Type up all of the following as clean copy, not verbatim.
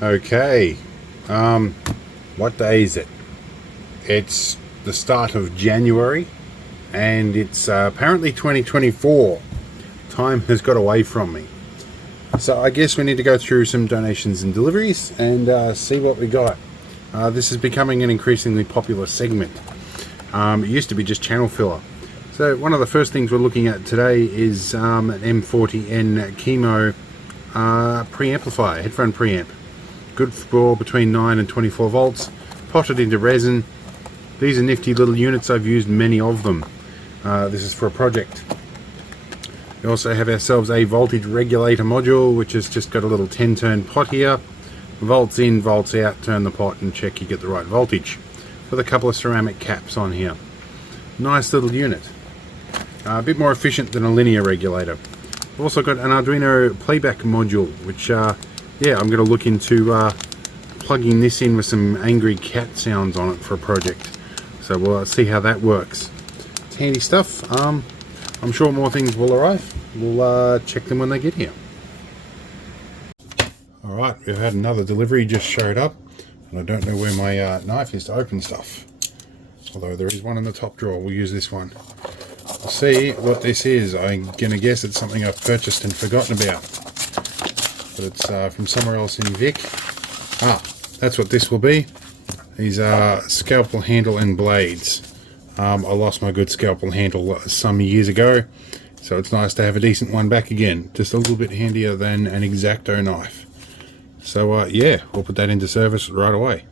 Okay, what day is it? It's the start of January, and it's apparently 2024. Time has got away from me. So I guess we need to go through some donations and deliveries and see what we got. This is becoming an increasingly popular segment. It used to be just channel filler. So one of the first things we're looking at today is an M40N Chemo preamplifier, headphone preamp. Good for between 9 and 24 volts, potted into resin. These are nifty little units, I've used many of them. This is for a project. We also have ourselves a voltage regulator module, which has just got a little 10-turn pot here. Volts in, volts out, turn the pot and check you get the right voltage. With a couple of ceramic caps on here. Nice little unit. A bit more efficient than a linear regulator. I've also got an Arduino playback module, which yeah, I'm going to look into plugging this in with some angry cat sounds on it for a project. So we'll see how that works. It's handy stuff. I'm sure more things will arrive. We'll check them when they get here. Alright, we've had another delivery just showed up, and I don't know where my knife is to open stuff. Although there is one in the top drawer, we'll use this one. We'll see what this is. I'm going to guess it's something I've purchased and forgotten about. But it's from somewhere else in Vic. Ah, that's what this will be. These are scalpel handle and blades. I lost my good scalpel handle some years ago, so it's nice to have a decent one back again. Just a little bit handier than an X-Acto knife. So yeah, we'll put that into service right away.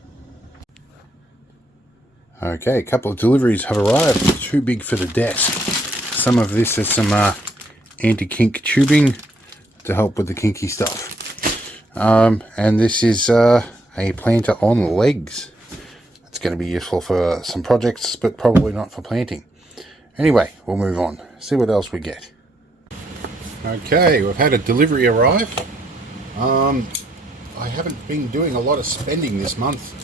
Okay, a couple of deliveries have arrived. Too big for the desk. Some of this is some anti-kink tubing to help with the kinky stuff. And this is a planter on legs. It's going to be useful for some projects, but probably not for planting. Anyway, we'll move on. See what else we get. Okay, we've had a delivery arrive. I haven't been doing a lot of spending this month,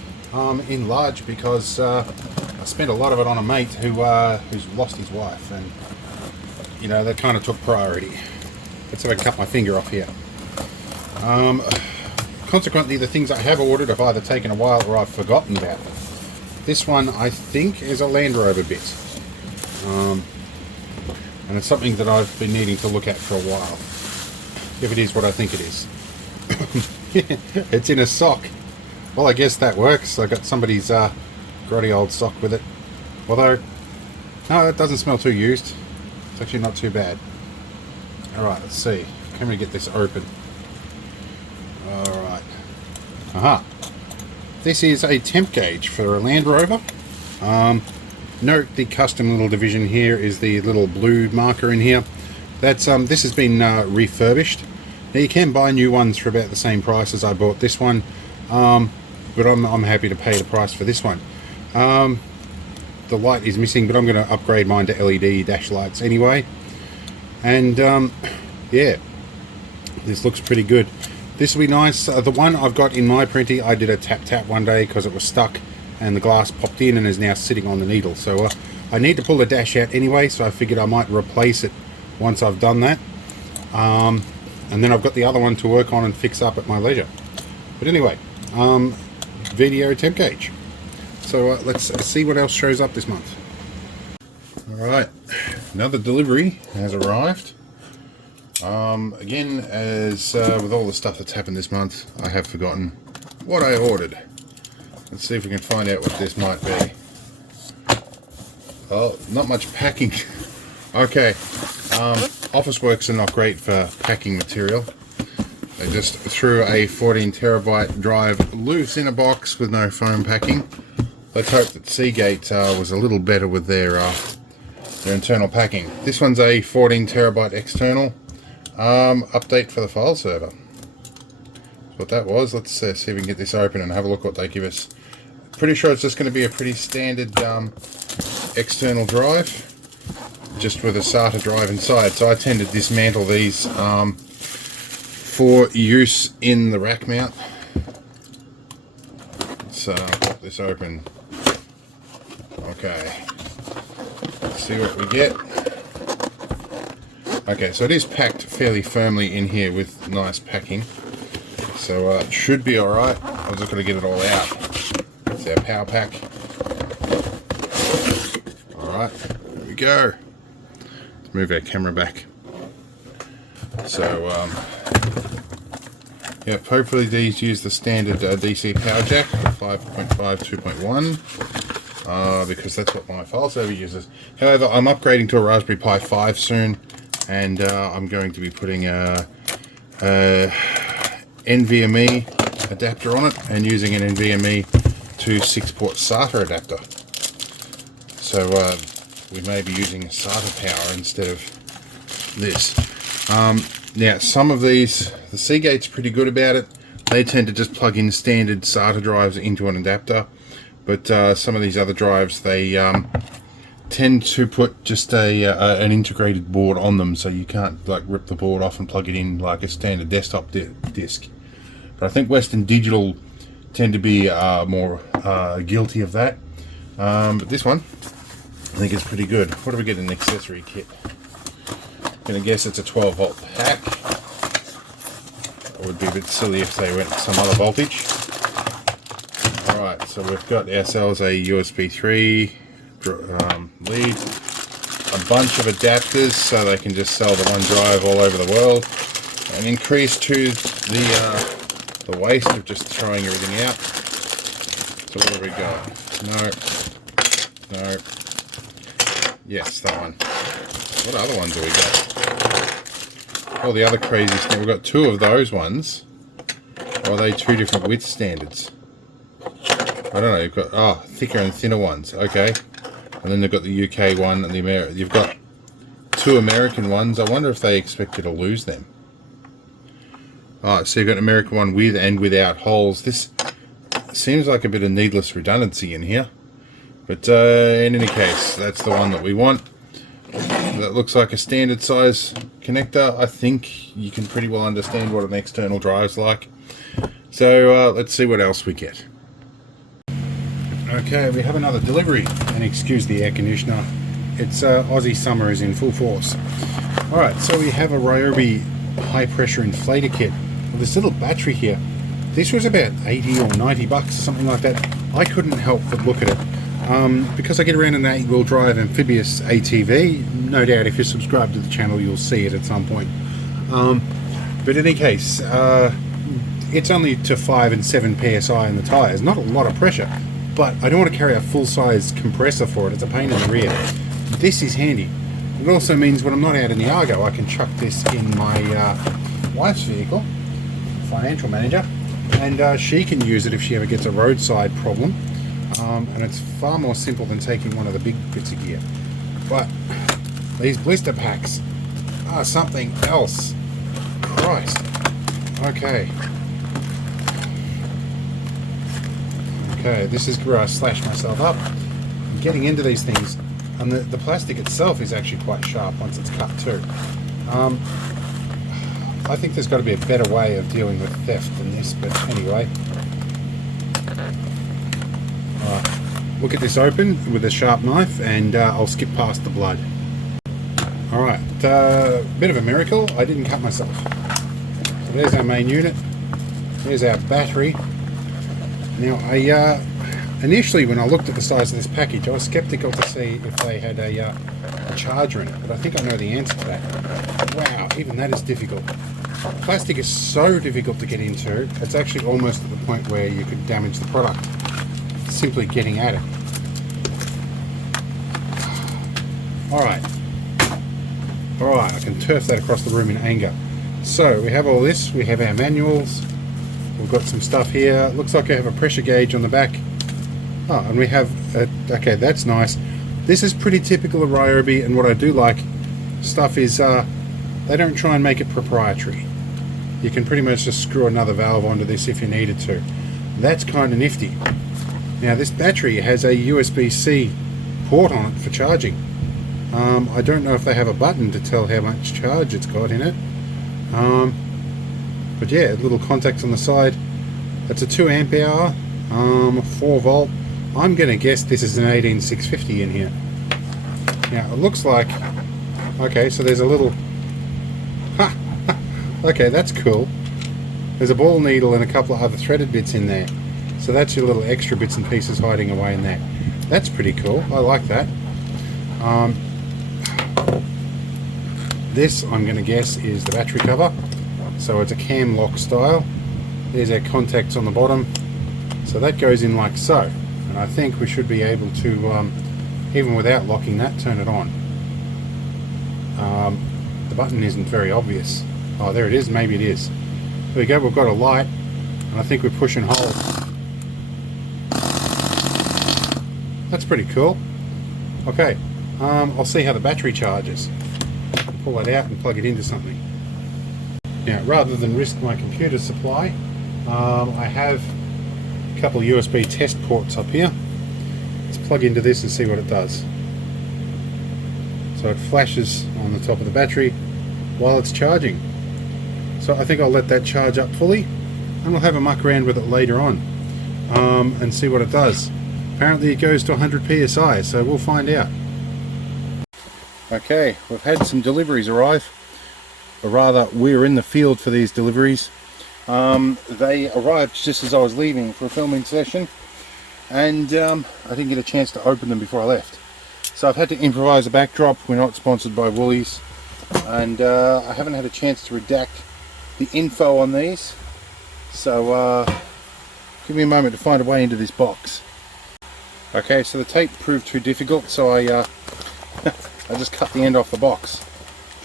in large because I spent a lot of it on a mate who's lost his wife, and you know, that kind of took priority. Let's have a cut my finger off here. Consequently, the things I have ordered have either taken a while or I've forgotten about them. This one, I think, is a Land Rover bit. And it's something that I've been needing to look at for a while. If it is what I think it is. It's in a sock. Well, I guess that works. I got somebody's grotty old sock with it. Although, no, it doesn't smell too used. It's actually not too bad. Alright, let's see. Can we get this open? Alright. Aha. This is a temp gauge for a Land Rover. Note the custom little division here is the little blue marker in here. That's this has been refurbished. Now you can buy new ones for about the same price as I bought this one, but I'm happy to pay the price for this one. The light is missing, but I'm going to upgrade mine to LED dash lights anyway. And yeah, this looks pretty good. This will be nice. The one I've got in my printy, I did a tap one day because it was stuck and the glass popped in and is now sitting on the needle. So I need to pull the dash out anyway, so I figured I might replace it once I've done that. And then I've got the other one to work on and fix up at my leisure. But anyway, VDO temp gauge. So let's see what else shows up this month. Alright, another delivery has arrived. Again, as with all the stuff that's happened this month, I have forgotten what I ordered. Let's see if we can find out what this might be. Oh, not much packing. Okay, Officeworks are not great for packing material. They just threw a 14 terabyte drive loose in a box with no foam packing. Let's hope that Seagate was a little better with their internal packing. This one's a 14 terabyte external. Update for the file server. That's what that was. Let's see if we can get this open and have a look what they give us. Pretty sure it's just going to be a pretty standard external drive, just with a SATA drive inside. So I tend to dismantle these for use in the rack mount. Let's pop this open. Okay, let's see what we get. Okay, so it is packed fairly firmly in here with nice packing. So it should be alright. I'm just going to get it all out. It's our power pack. Alright, there we go. Let's move our camera back. So, yep, hopefully these use the standard DC power jack, 5.5, 2.1, because that's what my file server uses. However, I'm upgrading to a Raspberry Pi 5 soon, and I'm going to be putting a NVMe adapter on it, and using an NVMe to 6-port SATA adapter. So we may be using SATA power instead of this. Now, some of these, the Seagate's pretty good about it. They tend to just plug in standard SATA drives into an adapter, but some of these other drives, they tend to put just an integrated board on them, so you can't like rip the board off and plug it in like a standard desktop disk. But I think Western Digital tend to be more guilty of that. But this one, I think it's pretty good. What do we get in an accessory kit? I'm going to guess it's a 12 volt pack. It would be a bit silly if they went some other voltage. Alright, so we've got ourselves a USB 3 lead, a bunch of adapters so they can just sell the one drive all over the world, and increase to the waste of just throwing everything out. So what have we got? No. Yes, that one. What other ones have we got? All the other crazy stuff. We've got 2 of those ones. Or are they 2 different width standards? I don't know. You've got thicker and thinner ones. Okay. And then they've got the UK one and the American. You've got 2 American ones. I wonder if they expect you to lose them. Alright, so you've got an American one with and without holes. This seems like a bit of needless redundancy in here. But in any case, that's the one that we want. That looks like a standard size connector. I think you can pretty well understand what an external drive's like. So let's see what else we get. Okay, we have another delivery, and excuse the air conditioner. It's Aussie summer is in full force. Alright, so we have a Ryobi high pressure inflator kit with this little battery here. This was about 80 or 90 bucks, something like that. I couldn't help but look at it. Because I get around an 8-wheel drive amphibious ATV, no doubt if you're subscribed to the channel you'll see it at some point. But in any case, it's only to 5 and 7 psi in the tyres, not a lot of pressure, but I don't want to carry a full-size compressor for it. It's a pain in the rear. This is handy. It also means when I'm not out in the Argo, I can chuck this in my wife's vehicle, financial manager, and she can use it if she ever gets a roadside problem. And it's far more simple than taking one of the big bits of gear. But these blister packs are something else. Christ. Okay. Okay, this is where I slash myself up. I'm getting into these things, and the plastic itself is actually quite sharp once it's cut too. I think there's got to be a better way of dealing with theft than this, but anyway. Look at this open with a sharp knife, and I'll skip past the blood. Alright, bit of a miracle, I didn't cut myself. So there's our main unit, there's our battery. Now, initially when I looked at the size of this package, I was skeptical to see if they had a charger in it, but I think I know the answer to that. Wow, even that is difficult. Plastic is so difficult to get into, it's actually almost at the point where you could damage the product simply getting at it. Alright, I can turf that across the room in anger. So we have all this, we have our manuals, we've got some stuff here. Looks like I have a pressure gauge on the back. Oh, and we have okay, that's nice. This is pretty typical of Ryobi, and what I do like stuff is they don't try and make it proprietary. You can pretty much just screw another valve onto this if you needed to. That's kind of nifty. Now this battery has a USB-C port on it for charging. I don't know if they have a button to tell how much charge it's got in it. But yeah, little contacts on the side. That's a 2 amp hour, 4 volt. I'm going to guess this is an 18650 in here. Now it looks like, okay, so there's a little, okay, that's cool. There's a ball needle and a couple of other threaded bits in there. So that's your little extra bits and pieces hiding away in there. That's pretty cool. I like that. This, I'm going to guess, is the battery cover. So it's a cam lock style. There's our contacts on the bottom. So that goes in like so. And I think we should be able to, even without locking that, turn it on. The button isn't very obvious. Oh, there it is. Maybe it is. There we go. We've got a light. And I think we push and hold. That's pretty cool. Okay. I'll see how the battery charges. Pull it out and plug it into something. Now, rather than risk my computer supply, I have a couple of USB test ports up here. Let's plug into this and see what it does. So it flashes on the top of the battery while it's charging. So I think I'll let that charge up fully and we'll have a muck around with it later on and see what it does. Apparently it goes to 100 psi, so we'll find out. Okay, we've had some deliveries arrive, or rather we're in the field for these deliveries. They arrived just as I was leaving for a filming session, and I didn't get a chance to open them before I left. So I've had to improvise a backdrop. We're not sponsored by Woolies, and I haven't had a chance to redact the info on these. So give me a moment to find a way into this box. Okay, so the tape proved too difficult, so I just cut the end off the box,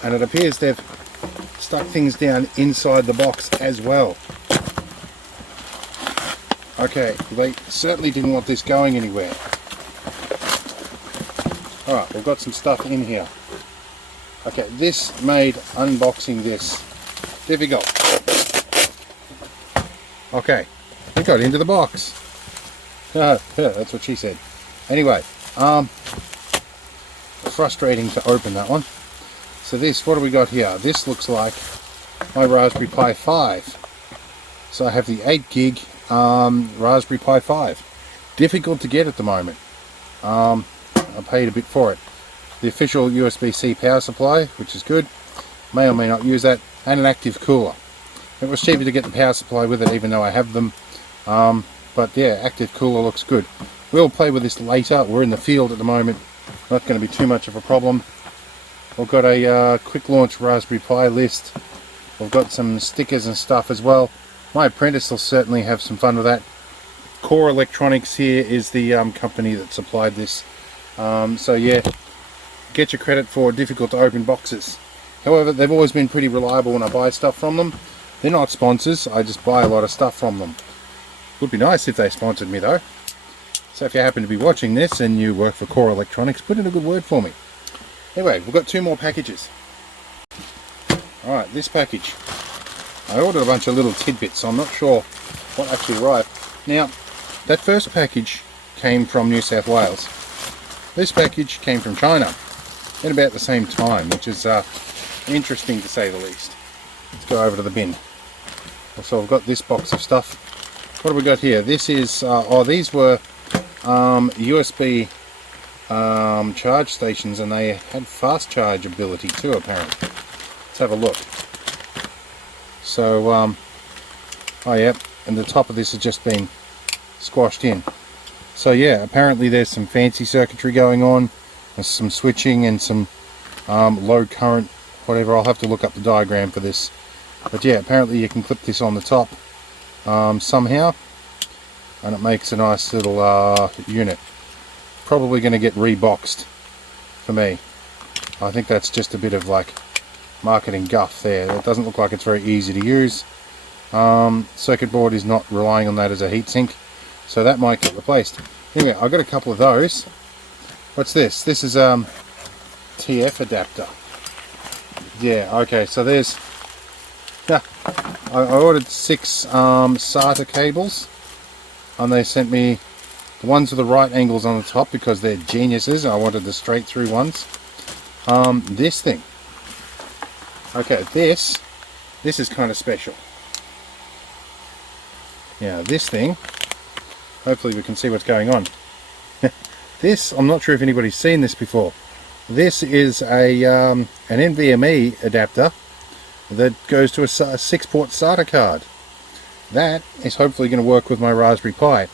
and it appears they've stuck things down inside the box as well. Okay, they certainly didn't want this going anywhere. Alright, we've got some stuff in here. Okay, this made unboxing this difficult. Okay, we got into the box. Yeah, that's what she said. Anyway, frustrating to open that one. So this, what do we got here? This looks like my Raspberry Pi 5. So I have the 8 gig Raspberry Pi 5. Difficult to get at the moment. I paid a bit for it. The official USB-C power supply, which is good. May or may not use that. And an active cooler. It was cheaper to get the power supply with it, even though I have them. But yeah, active cooler looks good. We'll play with this later. We're in the field at the moment. Not going to be too much of a problem. We've got a quick launch Raspberry Pi list. We've got some stickers and stuff as well. My apprentice will certainly have some fun with that. Core Electronics here is the company that supplied this. So yeah, get your credit for difficult to open boxes. However, they've always been pretty reliable when I buy stuff from them. They're not sponsors, I just buy a lot of stuff from them. Would be nice if they sponsored me though. So if you happen to be watching this and you work for Core Electronics, put in a good word for me. Anyway, we've got 2 more packages. Alright, this package. I ordered a bunch of little tidbits, so I'm not sure what actually arrived. Now, that first package came from New South Wales. This package came from China at about the same time, which is interesting to say the least. Let's go over to the bin. So I've got this box of stuff. What have we got here? This is, these were USB charge stations, and they had fast charge ability too, apparently. Let's have a look. So, oh yeah, and the top of this has just been squashed in. So yeah, apparently there's some fancy circuitry going on. There's some switching and some low current, whatever. I'll have to look up the diagram for this. But yeah, apparently you can clip this on the top somehow, and it makes a nice little unit. Probably going to get reboxed for me. I think that's just a bit of like marketing guff there. It doesn't look like it's very easy to use. Circuit board is not relying on that as a heatsink, so that might get replaced. Anyway, I've got a couple of those. What's this? This is TF adapter. Yeah, okay, so there's I ordered 6 SATA cables, and they sent me the ones with the right angles on the top because they're geniuses. I wanted the straight through ones. This thing. Okay, this is kind of special. Yeah, this thing, hopefully we can see what's going on. This, I'm not sure if anybody's seen this before. This is an NVMe adapter that goes to a 6-port SATA card. that is hopefully going to work with my Raspberry Pi.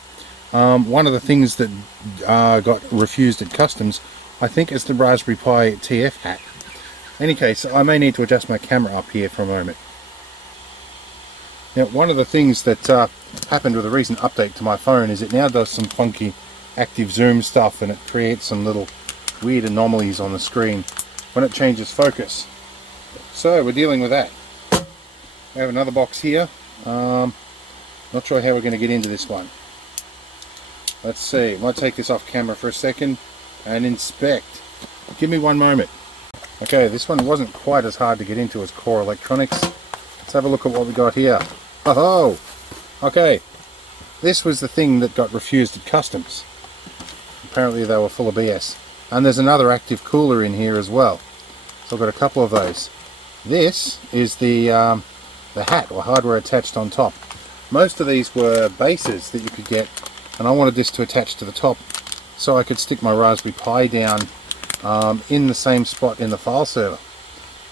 One of the things that got refused at customs, I think, is the Raspberry Pi TF hat. In any case, I may need to adjust my camera up here for a moment. Now, one of the things that happened with a recent update to my phone is it now does some funky active zoom stuff, and it creates some little weird anomalies on the screen when it changes focus. So we're dealing with that. We have another box here. Not sure how we're going to get into this one. Let's see. Might take this off camera for a second and inspect. Give me one moment. Okay, this one wasn't quite as hard to get into as Core Electronics. Let's have a look at what we got here. Oh, okay. This was the thing that got refused at customs. Apparently they were full of BS. And there's another active cooler in here as well. So I've got a couple of those. This is the hat or hardware attached on top. Most of these were bases that you could get, and I wanted this to attach to the top so I could stick my Raspberry Pi down in the same spot in the file server.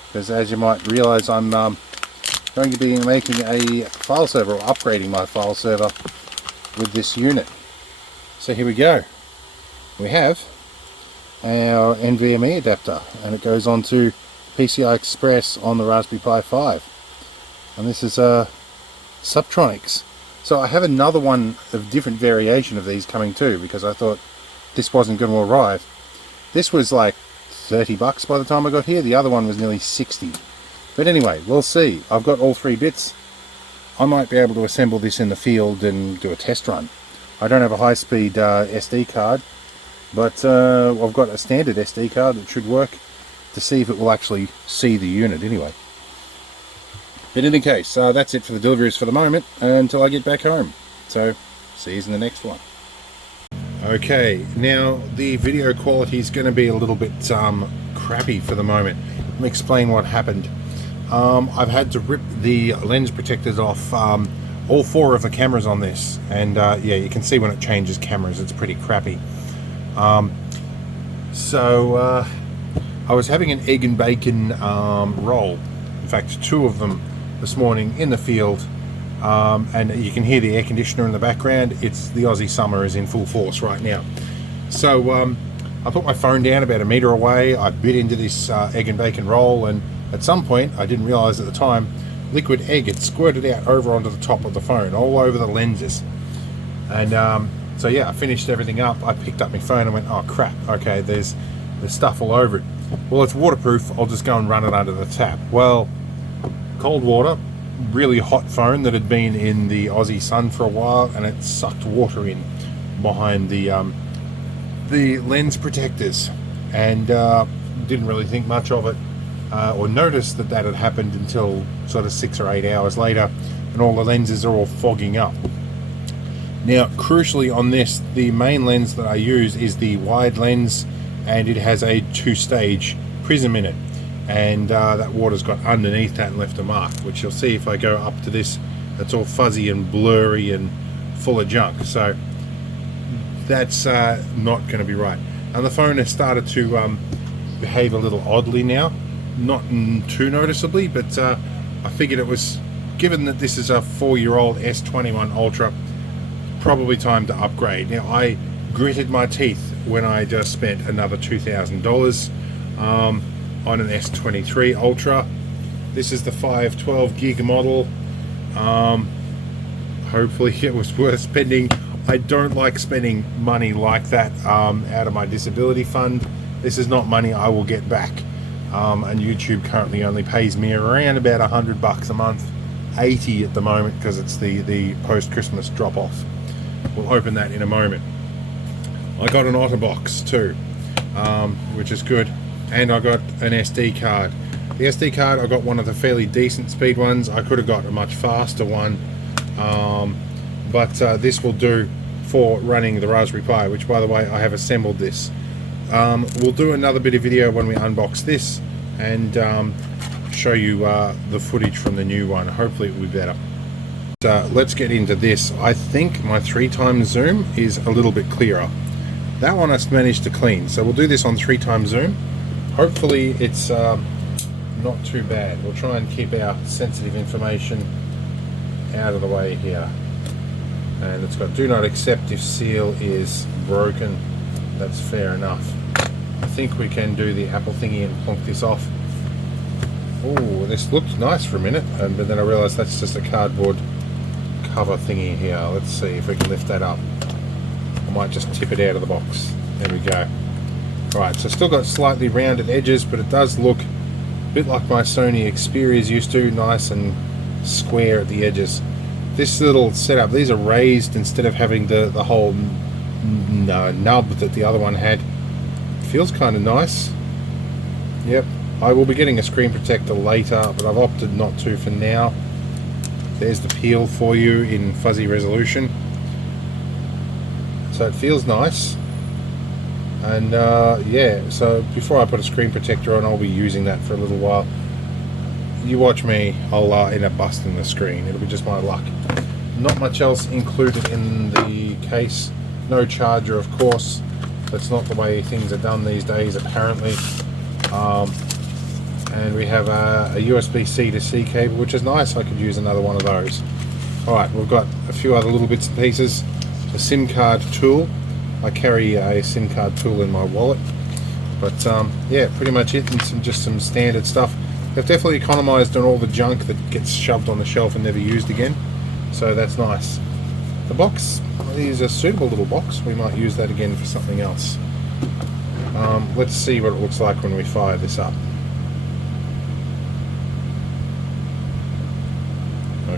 Because as you might realize, I'm going to be making a file server, or upgrading my file server with this unit. So here we go. We have our NVMe adapter, and it goes on to PCI Express on the Raspberry Pi 5. And this is Subtronics. So I have another one of different variation of these coming too, because I thought this wasn't going to arrive. This was like 30 bucks by the time I got here. The other one was nearly 60. But anyway, we'll see. I've got all three bits. I might be able to assemble this in the field and do a test run. I don't have a high-speed SD card, but I've got a standard SD card that should work to see if it will actually see the unit anyway. But in any case, that's it for the deliveries for the moment until I get back home. So, see you in the next one. Okay, now the video quality is going to be a little bit crappy for the moment. Let me explain what happened. I've had to rip the lens protectors off all four of the cameras on this, and yeah, you can see when it changes cameras, it's pretty crappy. So I was having an egg and bacon roll, in fact two of them this morning in the field, and you can hear the air conditioner in the background. It's the Aussie summer is in full force right now. So I put my phone down about a meter away. I bit into this egg and bacon roll, and at some point, I didn't realize at the time, liquid egg had squirted out over onto the top of the phone, all over the lenses. And so yeah, I finished everything up. I picked up my phone and went, oh crap, okay, there's stuff all over it. Well, it's waterproof, I'll just go and run it under the tap. Well, cold water, really hot phone that had been in the Aussie sun for a while, and it sucked water in behind the lens protectors, and didn't really think much of it or notice that had happened until sort of 6 or 8 hours later, and all the lenses are all fogging up. Now crucially on this, the main lens that I use is the wide lens, and it has a 2-stage prism in it, and that water's got underneath that and left a mark, which you'll see if I go up to this. It's all fuzzy and blurry and full of junk, so that's not going to be right. And the phone has started to behave a little oddly now, not too noticeably, but I figured it was, given that this is a 4-year-old S21 Ultra, probably time to upgrade. Now I gritted my teeth when I just spent another $2,000 on an S23 Ultra. This is the 512 gig model. Hopefully it was worth spending. I don't like spending money like that out of my disability fund. This is not money I will get back, and YouTube currently only pays me around about $100 a month, 80 at the moment, because it's the post-Christmas drop-off. We'll open that in a moment. I got an OtterBox too, which is good, and I got an SD card. The SD card, I got one of the fairly decent speed ones. I could have got a much faster one, but this will do for running the Raspberry Pi, which by the way, I have assembled this. We'll do another bit of video when we unbox this and show you the footage from the new one. Hopefully it will be better. Let's get into this. I think my 3x zoom is a little bit clearer. That one I managed to clean, so we'll do this on 3x zoom. Hopefully it's not too bad. We'll try and keep our sensitive information out of the way here. And it's got do not accept if seal is broken. That's fair enough. I think we can do the Apple thingy and plonk this off. Oh, this looked nice for a minute, but then I realised that's just a cardboard cover thingy here. Let's see if we can lift that up. I might just tip it out of the box. There we go. Right, so still got slightly rounded edges, but it does look a bit like my Sony Xperia's used to, nice and square at the edges. This little setup, these are raised instead of having the whole nub that the other one had. Feels kind of nice. Yep, I will be getting a screen protector later, but I've opted not to for now. There's the peel for you in fuzzy resolution. So it feels nice. And yeah, so before I put a screen protector on, I'll be using that for a little while. You watch me, I'll end up busting the screen. It'll be just my luck. Not much else included in the case. No charger, of course. That's not the way things are done these days, apparently. And we have a USB-C to C cable, which is nice. I could use another one of those. Alright, we've got a few other little bits and pieces. A SIM card tool. I carry a SIM card tool in my wallet. But yeah, pretty much it, and just some standard stuff. They've definitely economised on all the junk that gets shoved on the shelf and never used again. So that's nice. The box is a suitable little box. We might use that again for something else. Let's see what it looks like when we fire this up.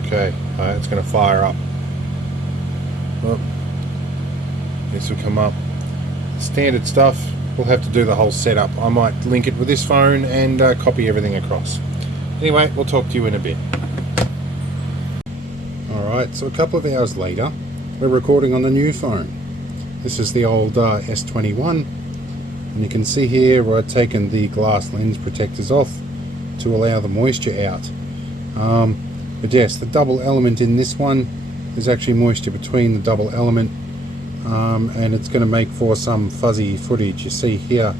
Okay, it's going to fire up. Oh, this will come up. Standard stuff. We'll have to do the whole setup. I might link it with this phone and copy everything across. Anyway, we'll talk to you in a bit. Alright, so a couple of hours later, we're recording on the new phone. This is the old S21, and you can see here where I've taken the glass lens protectors off to allow the moisture out. But yes, the double element in this one, there's actually moisture between the double element, and it's going to make for some fuzzy footage. You see here,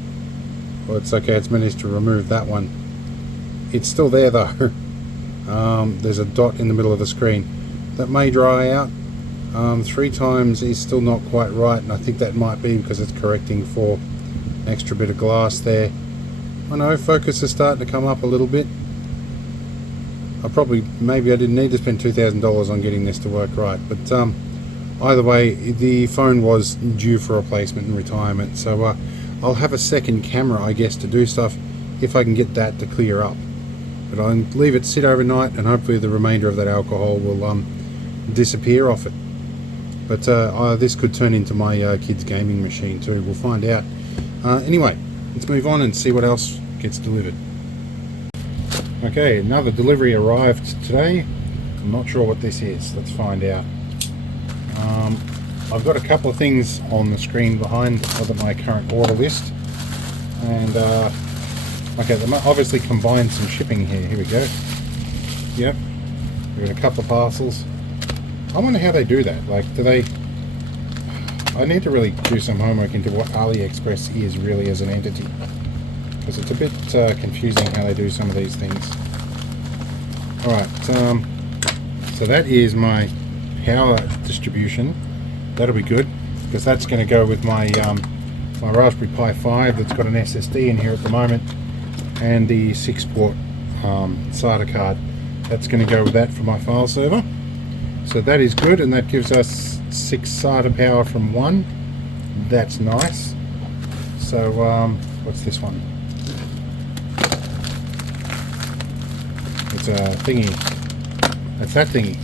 well, it's okay, it's managed to remove that one. It's still there though. There's a dot in the middle of the screen. That may dry out. 3 times is still not quite right, and I think that might be because it's correcting for an extra bit of glass there. I know focus is starting to come up a little bit. Maybe I didn't need to spend $2,000 on getting this to work right, but either way, the phone was due for replacement and retirement, so I'll have a second camera, I guess, to do stuff if I can get that to clear up. But I'll leave it sit overnight, and hopefully the remainder of that alcohol will disappear off it. But this could turn into my kids' gaming machine too. We'll find out. Anyway, let's move on and see what else gets delivered. Okay, another delivery arrived today. I'm not sure what this is. Let's find out. I've got a couple of things on the screen behind my current order list, and okay, they obviously combined some shipping here. Here we go. Yep, we've got a couple of parcels. I wonder how they do that. Like, do they... I need to really do some homework into what AliExpress is really as an entity, because it's a bit confusing how they do some of these things. Alright, so that is my power distribution. That'll be good, because that's going to go with my my Raspberry Pi 5 that's got an SSD in here at the moment, and the 6-port SATA card. That's going to go with that for my file server. So that is good, and that gives us 6 SATA power from 1. That's nice. So what's this one? It's a thingy. That's that thingy.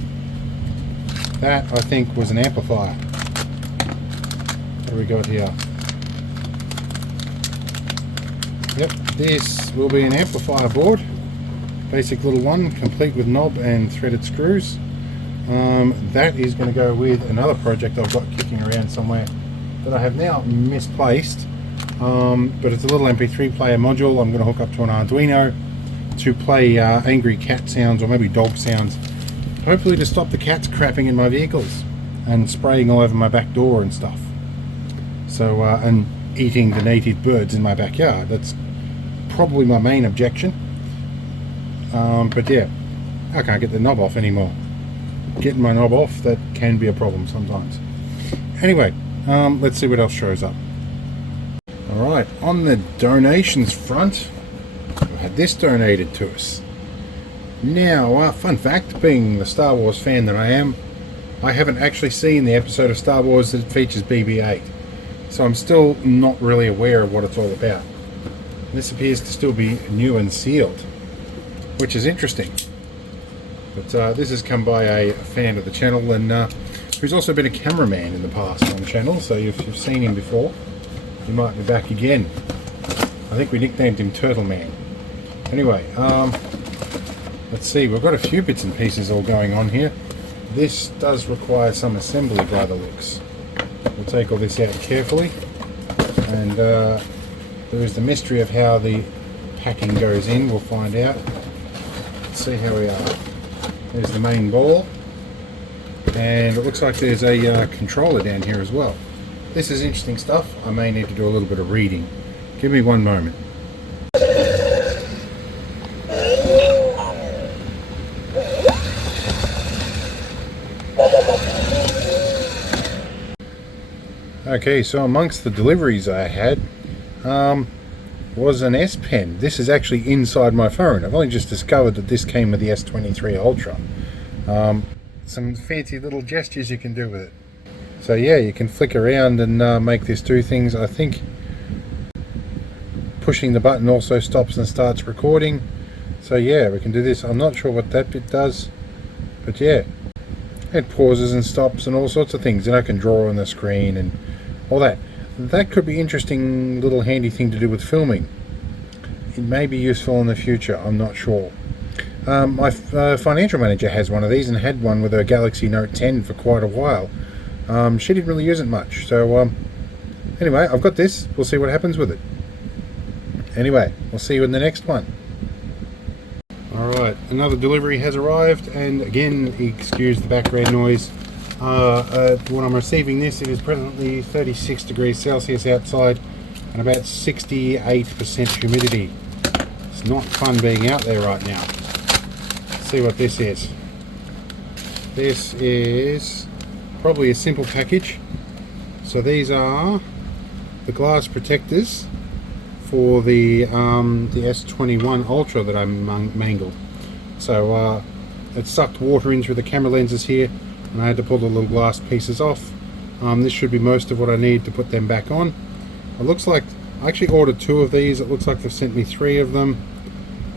That, I think, was an amplifier. What do we got here? Yep, this will be an amplifier board. Basic little one, complete with knob and threaded screws. That is going to go with another project I've got kicking around somewhere that I have now misplaced. But it's a little MP3 player module I'm going to hook up to an Arduino to play angry cat sounds, or maybe dog sounds, hopefully to stop the cats crapping in my vehicles and spraying all over my back door and stuff. So and eating the native birds in my backyard. That's probably my main objection. But yeah, I can't get the knob off anymore. getting my knob off, that can be a problem sometimes. Anyway, let's see what else shows up. Alright, on the donations front, we had this donated to us. Now, fun fact, being the Star Wars fan that I am, I haven't actually seen the episode of Star Wars that features BB-8. So I'm still not really aware of what it's all about. This appears to still be new and sealed, which is interesting. But this has come by a fan of the channel, and who's also been a cameraman in the past on the channel, so if you've seen him before, he might be back again. I think we nicknamed him Turtle Man. Anyway, let's see, we've got a few bits and pieces all going on here. This does require some assembly by the looks. We'll take all this out carefully, and there is the mystery of how the packing goes in. We'll find out. Let's see how we are. There's the main ball, and it looks like there's a controller down here as well. This is interesting stuff. I may need to do a little bit of reading. Give me one moment. Okay, so amongst the deliveries I had was an S Pen. This is actually inside my phone. I've only just discovered that this came with the S23 Ultra. Some fancy little gestures you can do with it. So yeah, you can flick around and make this do things. I think pushing the button also stops and starts recording. So yeah, we can do this. I'm not sure what that bit does, but yeah, it pauses and stops and all sorts of things. And I can draw on the screen and all that. That could be interesting little handy thing to do with filming. It may be useful in the future, I'm not sure. My financial manager has one of these and had one with her Galaxy Note 10 for quite a while. She didn't really use it much, so anyway, I've got this. We'll see what happens with it. Anyway, we'll see you in the next one. Alright, another delivery has arrived, and again, excuse the background noise. When I'm receiving this, it is presently 36 degrees Celsius outside and about 68% humidity. It's not fun being out there right now. Let's see what this is. This is probably a simple package. So these are the glass protectors for the S21 Ultra that I mangled. So it sucked water in through the camera lenses here, and I had to pull the little glass pieces off. This should be most of what I need to put them back on. It looks like I actually ordered 2 of these. It looks like they've sent me 3 of them,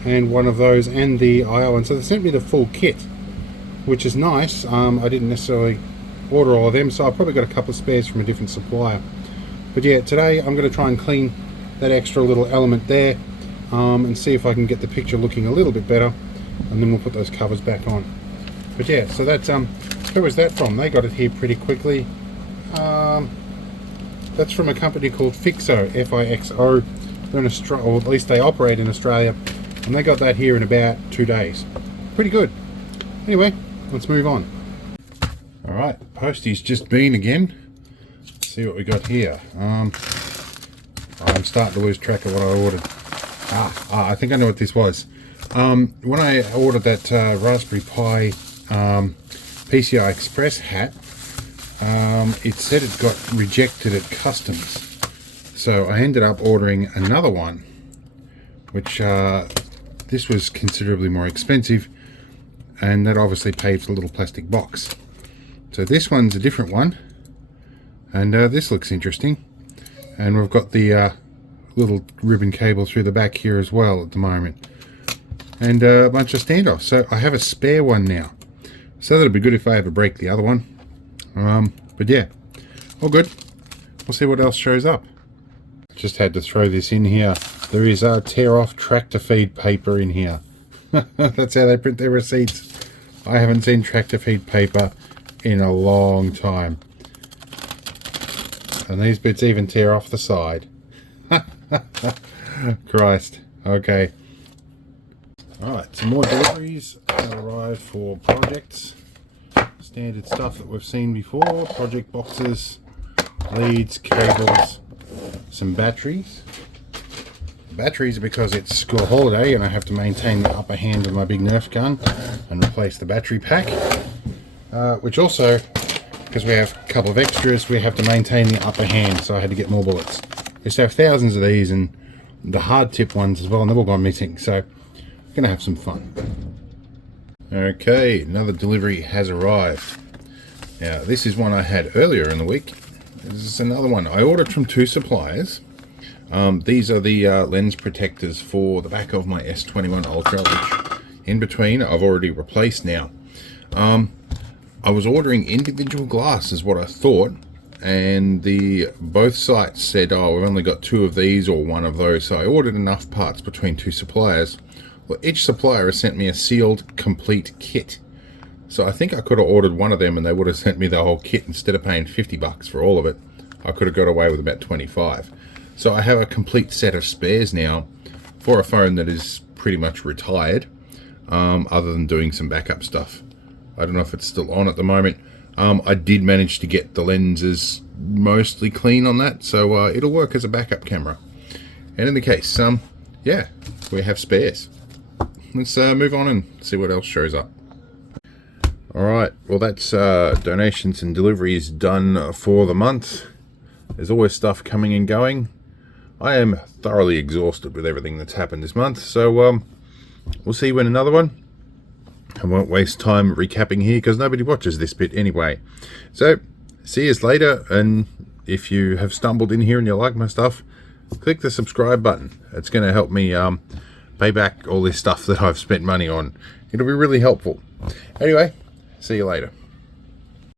and one of those, and the IO one. So they sent me the full kit, which is nice. I didn't necessarily order all of them, so I've probably got a couple of spares from a different supplier. But yeah, today I'm going to try and clean that extra little element there, and see if I can get the picture looking a little bit better, and then we'll put those covers back on. But yeah, so that's who was that from? They got it here pretty quickly. That's from a company called Fixo, F-I-X-O. They're in Australia, or at least they operate in Australia, and they got that here in about 2 days. Pretty good. Anyway, let's move on. Alright, Postie's just been again. Let's see what we got here. I'm starting to lose track of what I ordered. I think I know what this was. When I ordered that Raspberry Pi PCI Express hat, it said it got rejected at customs. So I ended up ordering another one, which this was considerably more expensive, and that obviously paid for the little plastic box. So this one's a different one, and this looks interesting. And we've got the little ribbon cable through the back here as well at the moment, and a bunch of standoffs. So I have a spare one now, so that'll be good if I ever break the other one. But yeah, all good. We'll see what else shows up. Just had to throw this in here. There is tear off tractor feed paper in here. That's how they print their receipts. I haven't seen tractor feed paper in a long time. And these bits even tear off the side. Christ. Okay. Alright, some more deliveries that arrived for projects. Standard stuff that we've seen before. Project boxes, leads, cables, some batteries. Batteries are because it's school holiday and I have to maintain the upper hand of my big Nerf gun and replace the battery pack. which also, because we have a couple of extras, we have to maintain the upper hand, so I had to get more bullets. We used to have thousands of these, and the hard tip ones as well, and they've all gone missing, so we're gonna have some fun. Okay, another delivery has arrived. Now this is one I had earlier in the week. This is another one I ordered from 2 suppliers. These are the lens protectors for the back of my S21 Ultra, which in between I've already replaced now. I was ordering individual glass is what I thought, and both sites said, oh, we've only got 2 of these or 1 of those, so I ordered enough parts between 2 suppliers. Well, each supplier has sent me a sealed complete kit, so I think I could have ordered one of them and they would have sent me the whole kit. Instead of paying $50 for all of it, I could have got away with about 25. So I have a complete set of spares now for a phone that is pretty much retired, other than doing some backup stuff. I don't know if it's still on at the moment. I did manage to get the lenses mostly clean on that, so it'll work as a backup camera. And in the case, yeah, we have spares. Let's move on and see what else shows up. Alright, well that's donations and deliveries done for the month. There's always stuff coming and going. I am thoroughly exhausted with everything that's happened this month, so we'll see you in another one. I won't waste time recapping here because nobody watches this bit anyway. So, see you later, and if you have stumbled in here and you like my stuff, click the subscribe button. It's going to help me pay back all this stuff that I've spent money on. It'll be really helpful. Anyway, see you later.